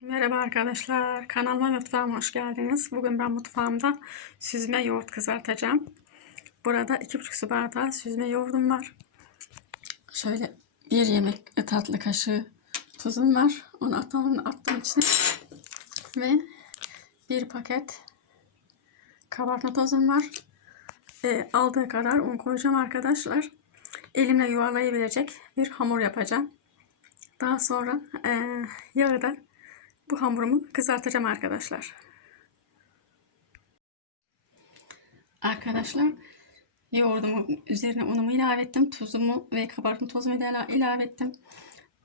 Merhaba arkadaşlar, kanalıma mutfağıma hoş geldiniz. Bugün ben mutfağımda süzme yoğurt kızartacağım. Burada 2,5 su bardağı süzme yoğurdum var. Şöyle bir yemek tatlı kaşığı tuzum var. Onu attım, attım içine. Ve bir paket kabartma tozum var. E, aldığı kadar un koyacağım arkadaşlar. Elimle yuvarlayabilecek bir hamur yapacağım. Daha sonra e, yağı da bu hamurumu kızartacağım arkadaşlar. Arkadaşlar yoğurdumu üzerine unumu ilave ettim. Tuzumu ve kabartma tozumu ilave ettim.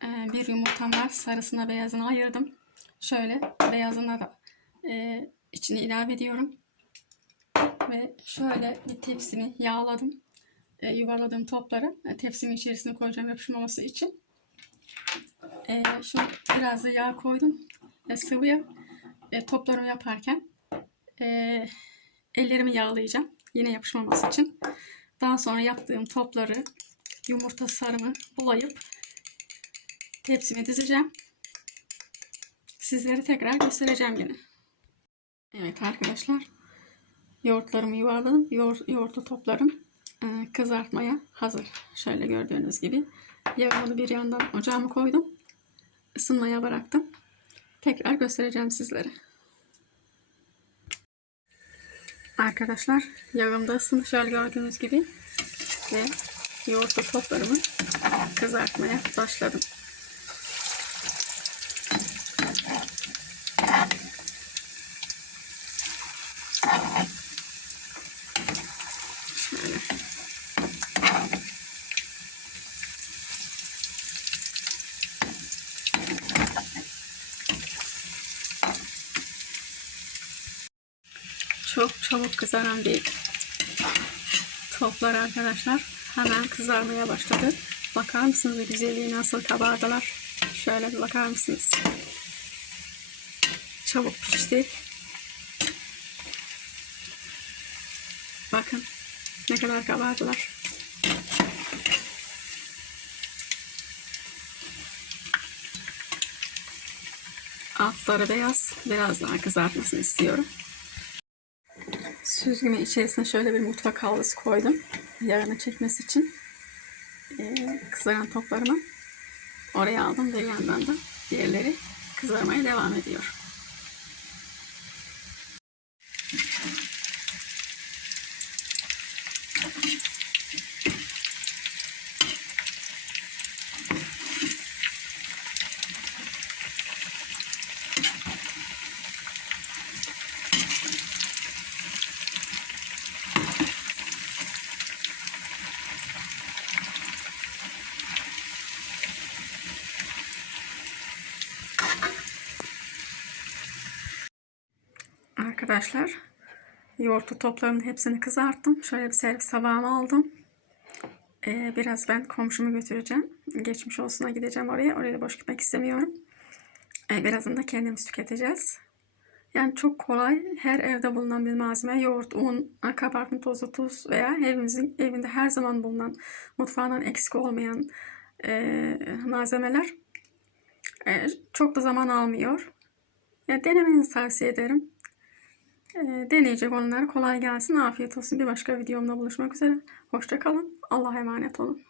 Ee, bir yumurtam var. Sarısına beyazını ayırdım. Şöyle beyazına da e, içine ilave ediyorum. Ve şöyle bir tepsimi yağladım. E, yuvarladığım topları e, tepsimin içerisine koyacağım yapışmaması için. E, şu biraz da yağ koydum sıvıya e, toplarımı yaparken e, ellerimi yağlayacağım. Yine yapışmaması için. Daha sonra yaptığım topları yumurta sarımı bulayıp tepsime dizeceğim. Sizlere tekrar göstereceğim yine. Evet arkadaşlar. Yoğurtlarımı yuvarladım. Yoğurt, yoğurtlu toplarım e, kızartmaya hazır. Şöyle gördüğünüz gibi. Yağımı bir yandan ocağıma koydum. Isınmaya bıraktım. Tekrar göstereceğim sizlere. Arkadaşlar yağım da ısındı şöyle gördüğünüz gibi. Ve yoğurtlu toplarımı kızartmaya başladım. Şöyle. Çok çabuk kızaran bir toplar arkadaşlar. Hemen kızarmaya başladı. Bakar mısınız güzelliği nasıl kabardılar? Şöyle bir bakar mısınız? Çabuk pişti. Bakın ne kadar kabardılar. Altları beyaz. Biraz daha kızartmasını istiyorum. Süzgümün içerisine şöyle bir mutfak havlusu koydum. Yağını çekmesi için. Ee, kızaran toplarımı oraya aldım. Bir yandan da diğerleri kızarmaya devam ediyor. Arkadaşlar yoğurtlu toplarımın hepsini kızarttım. Şöyle bir servis tabağıma aldım. Ee, biraz ben komşumu götüreceğim. Geçmiş olsuna gideceğim oraya. Oraya boş gitmek istemiyorum. Ee, birazını da kendimiz tüketeceğiz. Yani çok kolay her evde bulunan bir malzeme. Yoğurt, un, kabartma tozu, tuz veya evimizin evinde her zaman bulunan mutfağından eksik olmayan e, malzemeler. E, çok da zaman almıyor. Ya denemenizi tavsiye ederim. E, deneyecek olanlara kolay gelsin. Afiyet olsun. Bir başka videomda buluşmak üzere. Hoşça kalın. Allah'a emanet olun.